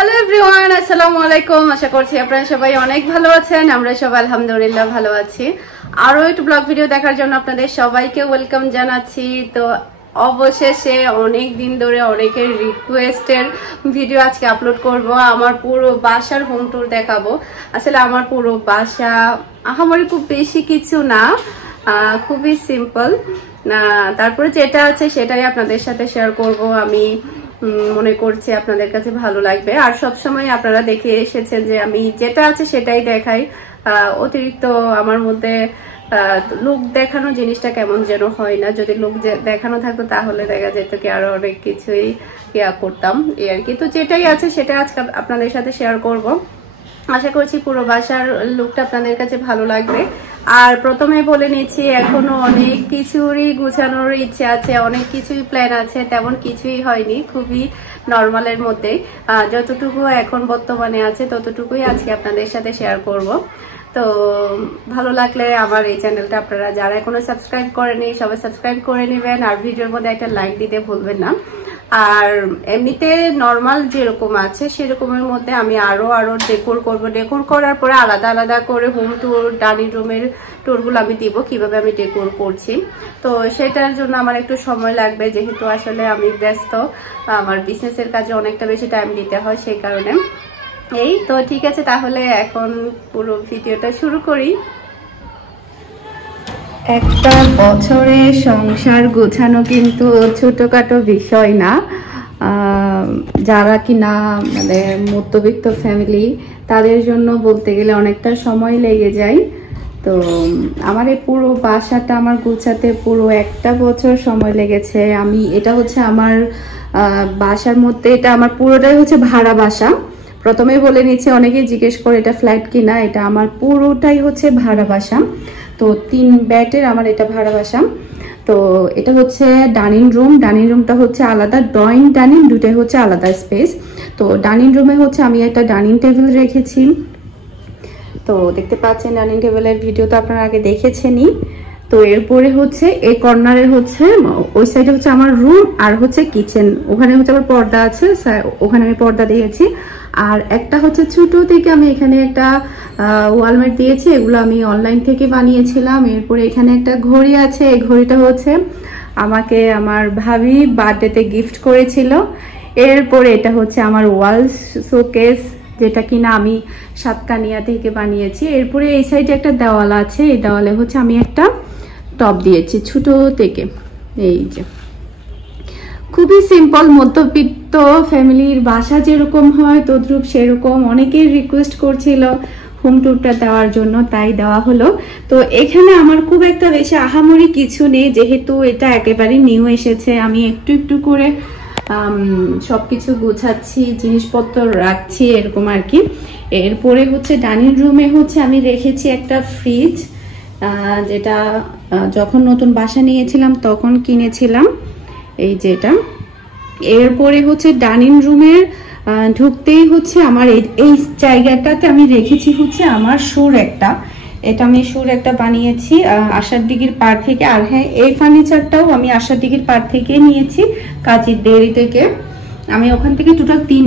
Hello everyone, আসসালামু আলাইকুম। আশা করছি আপনারা সবাই অনেক ভালো আছেন। আমরা সবাই আলহামদুলিল্লাহ ভালো আছি। আরো একটু ব্লগ ভিডিও দেখার জন্য আপনাদের সবাইকে ওয়েলকাম জানাচ্ছি। তো অবশেষে অনেক দিন ধরে অনেকের রিকোয়েস্টের ভিডিও আজকে আপলোড করব। আমার পুরো বাসার হোম ট্যুর দেখাবো। আসলে আমার পুরো বাসা আহামরি খুব বেশি কিছু না, খুবই সিম্পল। তারপরে যেটা আছে সেটাই আপনাদের সাথে শেয়ার করব। আমি মনে করছি আপনাদের কাছে ভালো লাগবে। আর সবসময় আপনারা দেখে এসেছেন যে আমি যেটা আছে সেটাই দেখাই। অতিরিক্ত আমার মধ্যে লোক দেখানো জিনিসটা কেমন যেন হয় না। যদি লোক দেখানো থাকতো তাহলে দেখা যেত কি আরো অনেক কিছুই করতাম এই আর কি। তো যেটাই আছে সেটা আজকে আপনাদের সাথে শেয়ার করব। আশা করছি পুরো বাসার লুকটা আপনাদের কাছে ভালো লাগবে। আর প্রথমে বলে নিচ্ছি, এখনো অনেক কিছুরই গুছানোর ইচ্ছে আছে, অনেক কিছুই প্ল্যান আছে, তেমন কিছুই হয়নি, খুবই নর্মালের মধ্যে। যতটুকু এখন বর্তমানে আছে ততটুকুই আজকে আপনাদের সাথে শেয়ার করব। তো ভালো লাগলে আমার এই চ্যানেলটা আপনারা যারা এখনো সাবস্ক্রাইব করেনি সবাই সাবস্ক্রাইব করে নেবেন, আর ভিডিওর মধ্যে একটা লাইক দিতে ভুলবেন না। আর এমনিতে নর্মাল যেরকম আছে সেরকমের মধ্যে আমি আরো ডেকোর করব। ডেকোর করার পরে আলাদা আলাদা করে হোম ট্যুর, ডাইনিং রুমের ট্যুরগুলো আমি দিব, কিভাবে আমি ডেকোর করছি। তো সেটার জন্য আমার একটু সময় লাগবে, যেহেতু আসলে আমি ব্যস্ত, আমার বিজনেসের কাজে অনেকটা বেশি টাইম দিতে হয়, সেই কারণে। এই তো ঠিক আছে, তাহলে এখন পুরো ভিডিওটা শুরু করি। একটা বছরে সংসার গোছানো কিন্তু ছোটখাটো বিষয় না। যারা কিনা মানে মধ্যবিত্ত ফ্যামিলি তাদের জন্য বলতে গেলে অনেকটা সময় লেগে যায়। তো আমার এই পুরো বাসাটা আমার গোছাতে পুরো একটা বছর সময় লেগেছে। এটা হচ্ছে আমার বাসার মধ্যে, এটা আমার পুরোটাই হচ্ছে ভাড়া বাসা। প্রথমে বলে নিচ্ছে, অনেকেই জিজ্ঞেস করে এটা ফ্ল্যাট কিনা, এটা আমার পুরোটাই হচ্ছে ভাড়া বাসা। তো 3 বেডের আমার এটা ভাড়া বাসা। তো এটা হচ্ছে ডাইনিং রুম, ডাইনিং রুমটা হচ্ছে আলাদা, ড্রয়িং ডাইনিং দুটোই হচ্ছে আলাদা স্পেস। তো ডাইনিং রুমে হচ্ছে আমি একটা ডাইনিং টেবিল রেখেছি। তো দেখতে পাচ্ছেন ডাইনিং টেবিলের ভিডিও তো আপনারা আগে দেখেছেনই। তো এরপরে হচ্ছে এই কর্নারে হচ্ছে, ওই সাইডে হচ্ছে আমার রুম, আর হচ্ছে কিচেন, ওখানে হচ্ছে আমার পর্দা আছে, ওখানে আমি পর্দা দিয়েছি। আর একটা হচ্ছে ছোট থেকে আমি এখানে একটা ওয়ালমেট দিয়েছি, এগুলো আমি অনলাইন থেকে বানিয়েছিলাম। এরপরে এখানে একটা ঘড়ি আছে, এই ঘড়িটা হচ্ছে আমাকে আমার ভাবি বার্থডেতে গিফট করেছিল। এরপরে এটা হচ্ছে আমার ওয়াল শোকেস, যেটা কিনা আমি সাতকানিয়া থেকে বানিয়েছি। এরপরে এই সাইডে একটা দেওয়াল আছে, এই দেওয়ালে হচ্ছে আমি একটা টপ দিয়েছি ছোট থেকে। এই যে খুবই সিম্পল, মধ্যবিত্ত ফ্যামিলির বাসা যেরকম হয় তদ্রুপ সেরকম। অনেকেই রিকোয়েস্ট করছিল হোম ট্যুরটা দেওয়ার জন্য, তাই দেওয়া হলো। তো এখানে আমার খুব একটা বেশি আহামরি কিছু নেই, যেহেতু এটা একেবারে নিউ এসেছে। আমি একটু একটু করে সবকিছু গোছাচ্ছি, জিনিসপত্র রাখছি, এরকম আর কি। এরপরে হচ্ছে ডাইনিং রুমে হচ্ছে আমি রেখেছি একটা ফ্রিজ, যেটা যখন নতুন বাসা নিয়েছিলাম তখন কিনেছিলাম, এই যেটা। এরপরে হচ্ছে ডাইনিং রুমের ঢুকতেই হচ্ছে আমার এই জায়গাটাতে আমি রেখেছি হচ্ছে আমার সুর একটা, এটা আমি সুর একটা বানিয়েছি আশার দিঘির পাড় থেকে। আর হ্যাঁ, এই ফার্নিচারটাও আমি আশার দিঘির পাড় থেকে নিয়েছি, কাজীর ডেয়ারি থেকে। আমি ওখান থেকে টোটাল 3,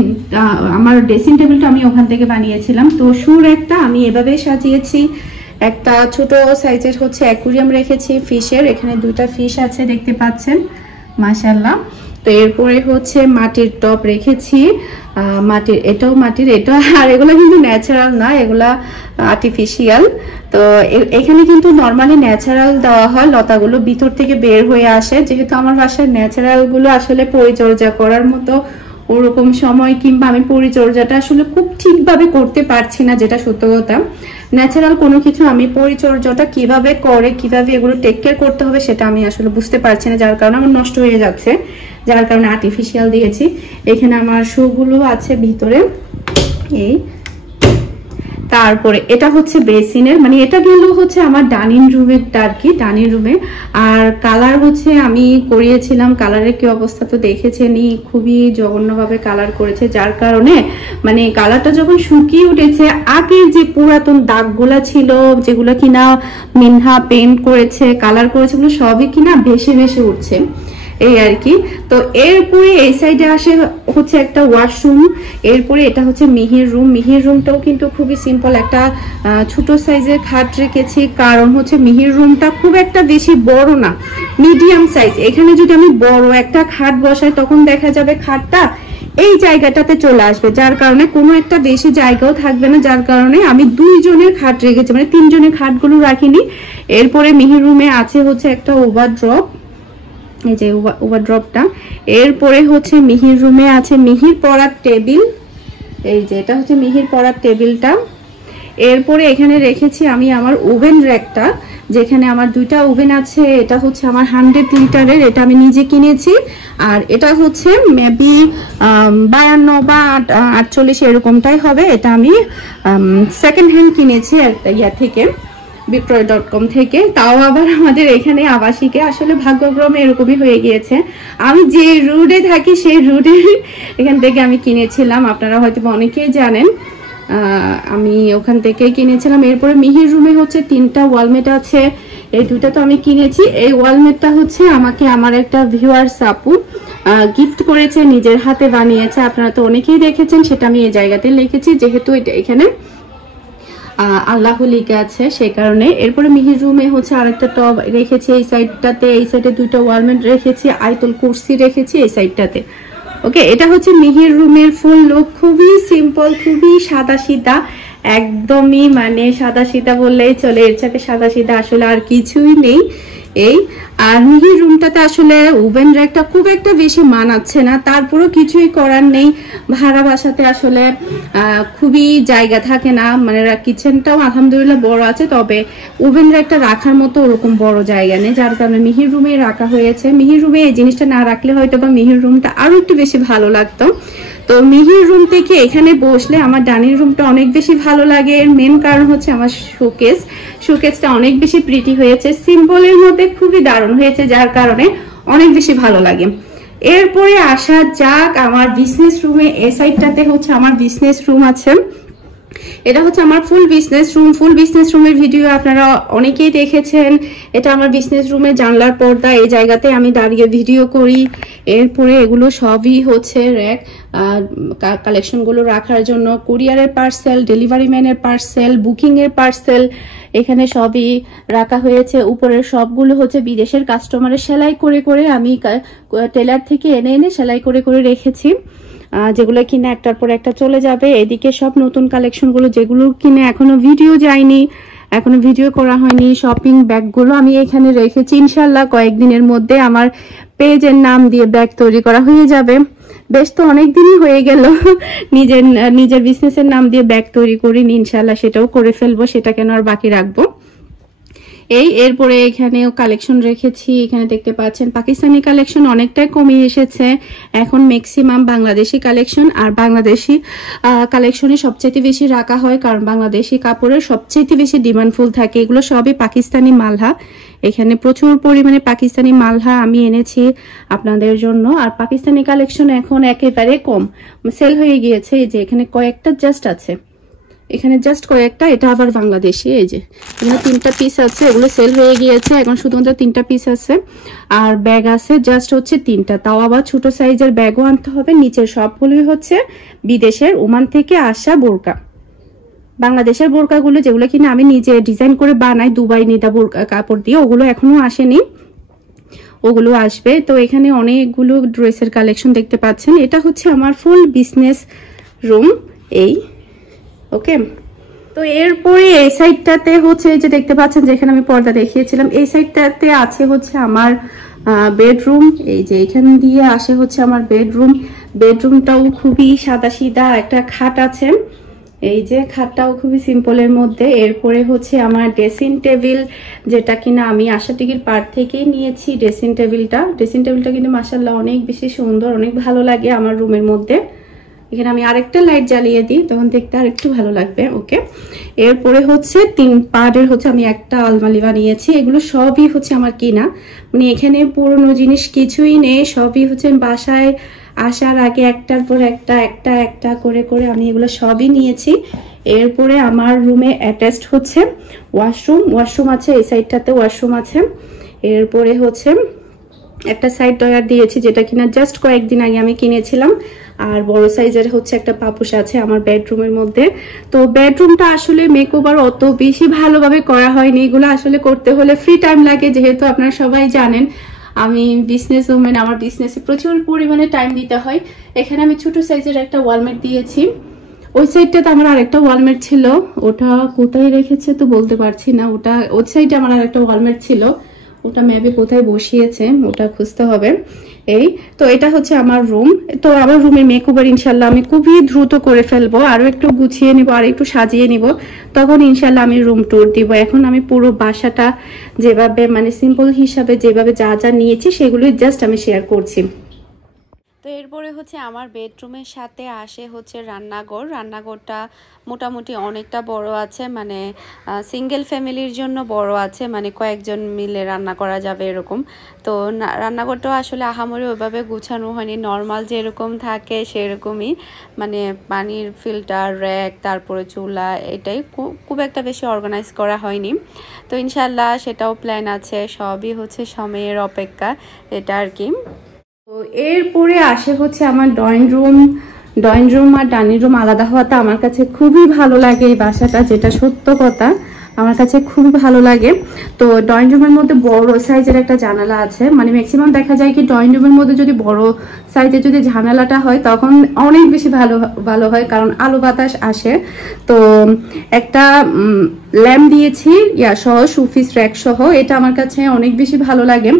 আমার ড্রেসিং টেবিলটা আমি ওখান থেকে বানিয়েছিলাম। তো সুর একটা আমি এভাবে সাজিয়েছি। একটা ছোট সাইজের হচ্ছে অ্যাকুরিয়াম রেখেছি ফিশের, এখানে 2টা ফিশ আছে দেখতে পাচ্ছেন, মাশাআল্লাহ। তো এরপরে হচ্ছে মাটির টপ রেখেছি, মাটির, এটাও মাটির, এটা আর এগুলো কিন্তু ন্যাচারাল না, এগুলা আর্টিফিশিয়াল। তো এখানে কিন্তু নর্মালি ন্যাচারাল দেওয়া হয়, লতাগুলো ভিতর থেকে বের হয়ে আসে। যেহেতু আমার বাসার ন্যাচারাল গুলো আসলে পরিচর্যা করার মতো ওরকম সময় কিংবা আমি পরিচর্যাটা আসলে খুব ঠিকভাবে করতে পারছি না, যেটা সত্য কথা। ন্যাচারাল কোনো কিছু আমি পরিচর্যাটা কিভাবে করে, কিভাবে এগুলো টেক কেয়ার করতে হবে সেটা আমি আসলে বুঝতে পারছি না, যার কারণে আমার নষ্ট হয়ে যাচ্ছে, যার কারণে আর্টিফিশিয়াল দিয়েছি। এখানে আমার শুগুলো আছে ভিতরে, এই। তারপরে এটা হচ্ছে বেসিনের, মানে এটা গেল হচ্ছে আমার ডাইনিং রুমের আর কি, ডাইনিং রুমে। আর কালার হচ্ছে আমি করিয়েছিলাম, কালারের কি অবস্থা তো দেখেছেনই, খুবই জঘন্যভাবে কালার করেছে, যার কারণে মানে কালারটা যখন শুকিয়ে উঠেছে, আগের যে পুরাতন দাগগুলা ছিল, যেগুলো কিনা মিনহা পেন্ট করেছে, কালার করেছে, ওগুলো সবই কিনা ভেসে ভেসে উঠছে। এই আর কি। তো এরপরে এই সাইডে আসে হচ্ছে একটা ওয়াশরুম, এরপরে এটা হচ্ছে মিহির রুম। মিহির রুমটাও কিন্তু খুবই সিম্পল, একটা ছোট সাইজের খাট রেখেছি, কারণ হচ্ছে মিহির রুমটা খুব একটা বেশি বড় না, মিডিয়াম সাইজ। এখানে যদি আমি বড় একটা খাট বসাই তখন দেখা যাবে খাটটা এই জায়গাটাতে চলে আসবে, যার কারণে কোনো একটা বেশি জায়গাও থাকবে না, যার কারণে আমি 2 জনের খাট রেখেছি, মানে 3 জনের খাটগুলো রাখিনি। এরপরে মিহির রুমে আছে হচ্ছে একটা ওভারড্রপ, এই যে ওভারড্রপটা। এরপরে হচ্ছে মিহির রুমে আছে মিহির পড়ার টেবিল, এই যে এটা হচ্ছে মিহির পড়ার টেবিলটা। এরপরে এখানে রেখেছি আমি আমার ওভেন র্যাকটা, যেখানে আমার 2টা ওভেন আছে। এটা হচ্ছে আমার 100 লিটারের, এটা আমি নিজে কিনেছি। আর এটা হচ্ছে মেবি 52 বা 48 এরকমটাই হবে। এটা আমি সেকেন্ড হ্যান্ড কিনেছি একটা ইয়া থেকে, বিক্রয়.com থেকে। তাও আবার আমাদের এখানে আবাসিকে, আসলে ভাগ্যক্রমে এরকমই হয়ে গিয়েছে। আমি যে রুটে থাকি সেই রুটে এখান থেকে আমি কিনেছিলাম, আপনারা হয়তো অনেকেই জানেন, আমি ওখান থেকে কিনেছিলাম। এরপরে মিহির রুমে হচ্ছে 3টা ওয়ালমেট আছে, এই 2টা তো আমি কিনেছি। এই ওয়ালমেটটা হচ্ছে আমাকে আমার একটা ভিউয়ার্স আপু গিফট করেছে, নিজের হাতে বানিয়েছে। আপনারা তো অনেকেই দেখেছেন, সেটা আমি এই জায়গাতে লিখেছি, যেহেতু এটা এখানে আল্লাহ লিখে আছে সেই কারণে। এরপরে মিহির রুমে হচ্ছে আরেকটা টব রেখেছি এই সাইডটাতে, এই সাইডে 2টা ওয়ালমেট রেখেছি, আয়তুল কুরসি রেখেছি এই সাইডটাতে। ওকে, এটা হচ্ছে মিহির রুমের ফুল লুক, খুবই সিম্পল, খুবই সাদা সিধা, একদমই মানে সাদা সিধা বললেই চলে, এর সাথে সাদা সিধা আসলে আর কিছুই নেই। এই আর মিহির রুমটাতে আসলে ওভেন র্যাকটা খুব একটা বেশি মানাচ্ছে না, তারপরও কিছুই করার নেই। ভাড়া বাসাতে আসলে খুবই জায়গা থাকে না, মানে কিচেনটাও আলহামদুলিল্লাহ বড় আছে, তবে ওভেন র্যাকটা রাখার মতো ওরকম বড় জায়গা নেই, যার কারণে মিহির রুমে রাখা হয়েছে। মিহির রুমে এই জিনিসটা না রাখলে হয়তো বা মিহির রুমটা আরো একটু বেশি ভালো লাগতো। তো মিহির রুম থেকে এখানে বসলে আমার ডাইনিং রুমটা অনেক বেশি ভালো লাগে। এর মেন কারণ হচ্ছে আমার শোকেসটা অনেক বেশি প্রিটি হয়েছে, সিম্পলের মধ্যে খুবই দারুণ হয়েছে, যার কারণে অনেক বেশি ভালো লাগে। এরপরে আসা যাক আমার বিজনেস রুমে। এই সাইডটাতে হচ্ছে আমার বিজনেস রুম আছে, এটা হচ্ছে আমার ফুল বিজনেস রুম। ফুল বিজনেস রুমের ভিডিও আপনারা অনেকেই দেখেছেন। এটা আমার বিজনেস রুমের জানলার পর্দা, এই জায়গাতে আমি দাঁড়িয়ে ভিডিও করি। এরপরে এগুলো সবই হচ্ছে র্যাক, কালেকশনগুলো রাখার জন্য, কুরিয়ারের পার্সেল, ডেলিভারি ম্যানের পার্সেল, বুকিংয়ের পার্সেল, এখানে সবই রাখা হয়েছে। উপরের সবগুলো হচ্ছে বিদেশের কাস্টমারের সেলাই করে করে আমি টেলার থেকে এনে এনে সেলাই করে করে রেখেছি, যেগুলো কিনে একটার পর একটা চলে যাবে। এদিকে সব নতুন কালেকশনগুলো, যেগুলো কিনে এখনো ভিডিও যায়নি, এখনো ভিডিও করা হয়নি, শপিং ব্যাগগুলো আমি এখানে রেখেছি। ইনশাল্লাহ কয়েকদিনের মধ্যে আমার পেজের নাম দিয়ে ব্যাগ তৈরি করা হয়ে যাবে। বেশ তো অনেকদিনই হয়ে গেল নিজের বিজনেসের নাম দিয়ে ব্যাগ তৈরি করিনি, ইনশাল্লাহ সেটাও করে ফেলবো, সেটা কেন আর বাকি রাখবো। এরপরে এখানেও কালেকশন রেখেছি, এখানে দেখতে পাচ্ছেন পাকিস্তানি কালেকশন অনেকটাই কমে এসেছে, এখন ম্যাক্সিমাম বাংলাদেশি কালেকশন। আর বাংলাদেশি কালেকশনে সবচেয়ে বেশি রাখা হয়, কারণ বাংলাদেশি কাপড়ের সবচেয়ে বেশি ডিমান্ডফুল থাকে। এগুলো সবই পাকিস্তানি মালহা, এখানে প্রচুর পরিমাণে পাকিস্তানি মালহা আমি এনেছি আপনাদের জন্য। আর পাকিস্তানি কালেকশন এখন একেবারে কম সেল হয়ে গিয়েছে, এই যে এখানে কয়েকটা জাস্ট আছে, এখানে জাস্ট কয়েকটা, এটা আবার বাংলাদেশি। এই যে এখানে 3টা পিস আছে, এগুলো সেল হয়ে গিয়েছে, এখন শুধুমাত্র 3টা পিস আছে। আর ব্যাগ আছে জাস্ট হচ্ছে 3টা, তাও আবার ছোট সাইজের ব্যাগও আনতে হবে। নিচের সবগুলোই হচ্ছে বিদেশের ওমান থেকে আসা বোরকা, বাংলাদেশের বোরকাগুলো যেগুলো কিনা আমি নিজে ডিজাইন করে বানাই, দুবাই নিদা বোরকা কাপড় দিয়ে, ওগুলো এখনো আসেনি, ওগুলো আসবে। তো এখানে অনেকগুলো ড্রেসের কালেকশন দেখতে পাচ্ছেন। এটা হচ্ছে আমার ফুল বিজনেস রুম। এই ওকে, তো এরপরে এই সাইডটাতে হচ্ছে যে দেখতে পাচ্ছেন, যেখানে আমি পর্দা দেখিয়েছিলাম, এই সাইডটাতে আছে হচ্ছে আমার বেডরুম। এই যে এখান দিয়ে আসে হচ্ছে আমার বেডরুম। বেডরুমটাও খুবই সাদা সিধা, একটা খাট আছে, এই যে খাটটাও খুবই সিম্পলের মধ্যে। এরপরে হচ্ছে আমার ড্রেসিং টেবিল, যেটা কিনা আমি আশাটিকির পার্ট থেকেই নিয়েছি। ড্রেসিং টেবিলটা কিন্তু মাশাআল্লাহ অনেক বেশি সুন্দর, অনেক ভালো লাগে আমার রুমের মধ্যে। এখানে আমি আরেকটা লাইট জ্বালিয়ে দিই, তখন দেখতে আর একটু ভালো লাগবে। ওকে, এরপরে হচ্ছে 3 পার্টের হচ্ছে আমি একটা আলমারি বানিয়েছি। এগুলো সবই হচ্ছে আমার কিনা, মানে এখানে পুরনো জিনিস কিছুই নেই, সবই হচ্ছে বাসায় আসার আগে একটার পর একটা একটা একটা করে করে আমি এগুলো সবই নিয়েছি। এরপরে আমার রুমে অ্যাটাচড হচ্ছে ওয়াশরুম আছে, এই সাইডটাতে ওয়াশরুম আছে। এরপরে হচ্ছে একটা সাইড ডয়ার দিয়েছি, যেটা কিনা জাস্ট কয়েকদিন আগে আমি কিনেছিলাম। আর বড় সাইজের হচ্ছে একটা পাপোশ আছে আমার বেডরুমের মধ্যে। তো বেডরুমটা আসলে মেকওভার অত বেশি ভালোভাবে করা হয়নি, এগুলো আসলে করতে হলে ফ্রি টাইম লাগে, যেহেতু আপনারা সবাই জানেন আমি বিজনেস ওম্যান, আমার বিজনেসে প্রচুর পরিমাণে টাইম দিতে হয়। এখানে আমি ছোট সাইজের একটা ওয়ালমেট দিয়েছি। ওই সাইডটাতে আমার আরেকটা ওয়ালমেট ছিল, ওটা কোথায় রেখেছে তো বলতে পারছি না। ওটা ওই সাইডে আমার আরেকটা ওয়ালমেট ছিল, ওটা মেবি কোথায় বসিয়েছে, ওটা খুঁজতে হবে। এই তো এটা হচ্ছে আমার রুম। তো আমার রুমের মেকওভার ইনশাল্লাহ আমি খুবই দ্রুত করে ফেলবো, আরো একটু গুছিয়ে নিব, আর একটু সাজিয়ে নিব, তখন ইনশাল্লাহ আমি রুম ট্যুর দিব। এখন আমি পুরো বাসাটা যেভাবে মানে সিম্পল হিসাবে যেভাবে যা যা নিয়েছি সেগুলোই জাস্ট আমি শেয়ার করছি। তো এরপরে হচ্ছে আমার বেডরুমের সাথে আসে হচ্ছে রান্নাঘর। রান্নাঘরটা মোটামুটি অনেকটা বড় আছে, মানে সিঙ্গেল ফ্যামিলির জন্য বড় আছে, মানে কয়েকজন মিলে রান্না করা যাবে এরকম। তো রান্নাঘরটাও আসলে আহামরি ওইভাবে গুছানো হয়নি, নর্মাল যেরকম থাকে সেরকমই, মানে পানির ফিল্টার, র্যাক, তারপরে চুলা, এটাই খুব একটা বেশি অর্গানাইজ করা হয়নি। তো ইনশাল্লাহ সেটাও প্ল্যান আছে, সবই হচ্ছে সময়ের অপেক্ষা, এটা আর কি। তো এরপরে আসে হচ্ছে আমার ড্রয়িং রুম আর ডাইনিং রুম আলাদা হওয়াটা আমার কাছে খুবই ভালো লাগে। এই বাসাটা, যেটা সত্য কথা, আমার কাছে খুবই ভালো লাগে। তো ড্রয়িং রুমের মধ্যে বড় সাইজের একটা জানালা আছে, মানে ম্যাক্সিমাম দেখা যায় কি ড্রয়িং রুমের মধ্যে যদি বড় সাইজের যদি জানালাটা হয় তখন অনেক বেশি ভালো হয়, কারণ আলো বাতাস আসে। তো একটা ল্যাম্প দিয়েছি সহ, শোপিস র্যাক সহ, এটা আমার কাছে অনেক বেশি ভালো লাগে।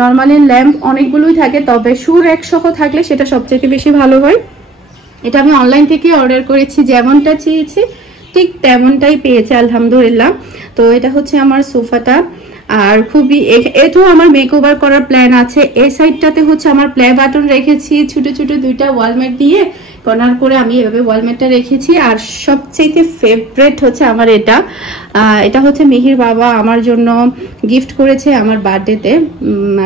নর্মালি ল্যাম্প অনেকগুলোই থাকে, তবে শু র্যাক সহ থাকলে সেটা সবচেয়ে বেশি ভালো হয়। এটা আমি অনলাইন থেকে অর্ডার করেছি, যেমনটা চেয়েছি ঠিক তেমনটাই পেয়েছে আলহামদুলিল্লাহ। তো এটা হচ্ছে আমার সোফাটা, আর খুবই এটাও আমার মেকওভার করার প্ল্যান আছে। এই সাইডটাতে হচ্ছে আমার প্লে বাটন রেখেছি, ছোট ছোট দুইটা ওয়ালমেট দিয়ে কর্নার করে আমি এভাবে ওয়ালমেটটা রেখেছি। আর সবচেয়ে ফেভারিট হচ্ছে আমার এটা হচ্ছে মিহির বাবা আমার জন্য গিফট করেছে আমার বার্থডেতে,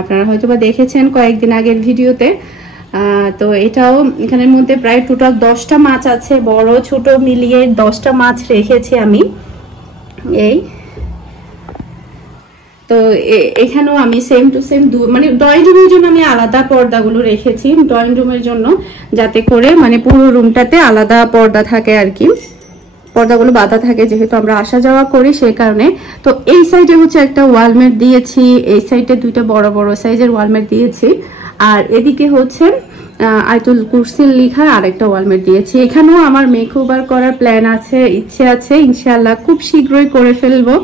আপনারা হয়তো বা দেখেছেন কয়েকদিন আগের ভিডিওতে। তো এটাও এখানের মধ্যে প্রায় টোটাল 10টা মাছ আছে, বড় ছোট মিলিয়ে 10টা মাছ রেখেছি আমি। এই তো এখানেও আমি সেম টু সেম মানে ড্রয়িং রুমের জন্য আমি আলাদা পর্দাগুলো রেখেছি, ড্রয়িং রুমের জন্য, যাতে করে মানে পুরো রুমটাতে আলাদা পর্দা থাকে আর কি, পর্দাগুলো বাঁধা থাকে, যেহেতু আমরা আসা যাওয়া করি সেই কারণে। তো এই সাইডে হচ্ছে একটা ওয়ালমেট দিয়েছি, এই সাইডে দুইটা বড় বড় সাইজের ওয়ালমেট দিয়েছি, আর এদিকে হচ্ছে আয়াতুল কুরসির লেখা আরেকটা ওয়ালমেট দিয়েছি। এখানেও আমার মেকওভার করার প্ল্যান আছে, ইচ্ছে আছে, ইনশাআল্লাহ খুব শীঘ্রই করে ফেলবো।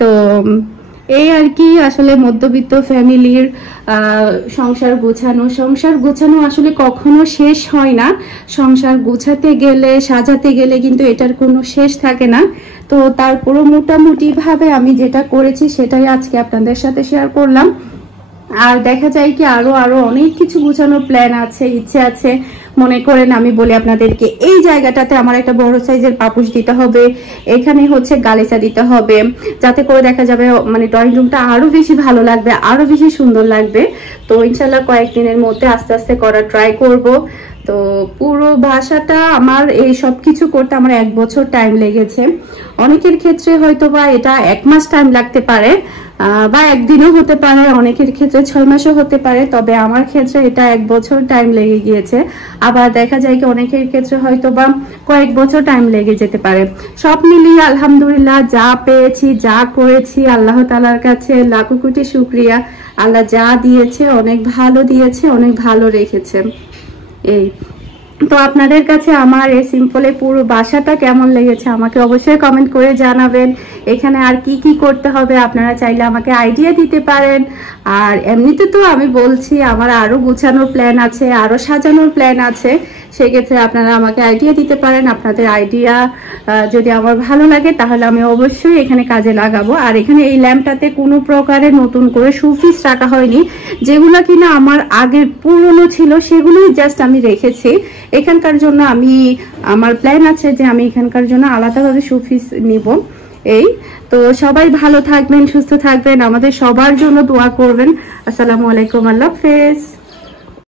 তো এই আর কি, আসলে মধ্যবিত্ত ফ্যামিলির সংসার গোছানো আসলে কখনো শেষ হয় না। সংসার গোছাতে গেলে, সাজাতে গেলে কিন্তু এটার কোনো শেষ থাকে না। তো তারপরও মোটামুটি ভাবে আমি যেটা করেছি সেটাই আজকে আপনাদের সাথে শেয়ার করলাম। আর দেখা যায় কি আরো অনেক কিছু গোছানোর প্ল্যান আছে, ইচ্ছে আছে। মনে করেন আমি বলি আপনাদেরকে, এই জায়গাটাতে আমার একটা বড় সাইজের পাপোশ দিতে হবে, এখানে হচ্ছে গালিচা দিতে হবে, যাতে করে দেখা যাবে মানে ড্রয়িং রুমটা আরো বেশি ভালো লাগবে, আরো বেশি সুন্দর লাগবে। তো ইনশাল্লাহ কয়েকদিনের মধ্যে আস্তে আস্তে করার ট্রাই করব। তো পুরো বাসাটা আমার এই সব কিছু করতে আমার 1 বছর টাইম লেগেছে। অনেকের ক্ষেত্রে হয়তো বা এটা 1 মাস টাইম লাগতে পারে, বা একদিনও হতে পারে, অনেকের ক্ষেত্রে 6 মাসও হতে পারে, তবে আমার ক্ষেত্রে এটা 1 বছর টাইম লেগে গিয়েছে। আবার দেখা যায় কি অনেকের ক্ষেত্রে হয়তো বা কয়েক বছর টাইম লেগে যেতে পারে। সব মিলিয়ে আলহামদুলিল্লাহ যা পেয়েছি, যা করেছি, আল্লাহ তাআলার কাছে লাখো কোটি শুকরিয়া। আল্লাহ যা দিয়েছে অনেক ভালো দিয়েছে, অনেক ভালো রেখেছে। এই তো আপনাদের কাছে আমার এই সিম্পলে পুরো বাসাটা কেমন লেগেছে আমাকে অবশ্যই কমেন্ট করে জানাবেন। এখানে আর কি কি করতে হবে আপনারা চাইলে আমাকে আইডিয়া দিতে পারেন। আর এমনিতে তো আমি বলছি আমার আরো গুছানোর প্ল্যান আছে, আরো সাজানোর প্ল্যান আছে, সেক্ষেত্রে আপনারা আমাকে আইডিয়া দিতে পারেন। আপনাদের আইডিয়া যদি আমার ভালো লাগে তাহলে আমি অবশ্যই এখানে কাজে লাগাবো। আর এখানে এই ল্যাম্পটাতে কোনো প্রকারের নতুন করে শোপিস রাখা হয়নি, যেগুলো কিনা আমার আগের পুরনো ছিল সেগুলোই জাস্ট আমি রেখেছি। এখানকার জন্য আমার প্ল্যান আছে যে আমি এখানকার জন্য আলাদাভাবে শোপিস নিব। এই তো সবাই ভালো থাকবেন, সুস্থ থাকবেন, আমাদের সবার জন্য দোয়া করবেন। আসসালামু আলাইকুম, আল্লাহ হাফেজ।